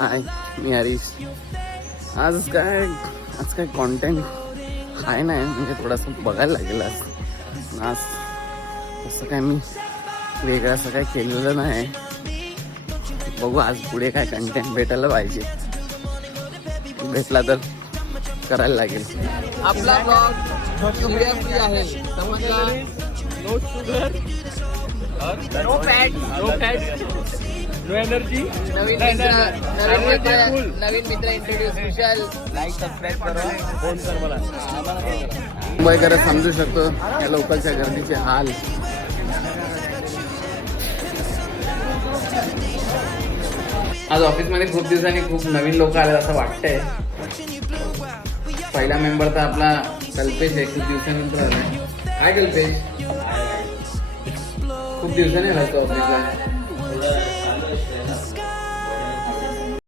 हाय, मी हरीश. आज काय कॉन्टेंट आहे नाही, म्हणजे थोडंसं बघायला लागेल आज असं काय मी वेगळं असं काय केलेलं नाही. बघू आज पुढे काय कंटेंट भेटायला पाहिजे, भेटला तर करायला लागेल. आपला ब्लॉग सिरियसली आहे, समजला? No sugar, no fat, no energy. नवीन मित्र इंट्रोड्यूस विशाल. लाईक सबस्क्राईब करा, फोन कर मला. मुंबईकर समजू शकतो या लोकलच्या गर्दीचे हाल. आज ऑफिसमध्ये खूप दिवसांनी खूप नवीन लोक आले असं वाटतंय. पहिला मेंबर तर आपला कल्पेश आहे, खूप दिवसानंतर आला. काय कल्पेश, खूप दिवसांनी आला तो ऑफिसला.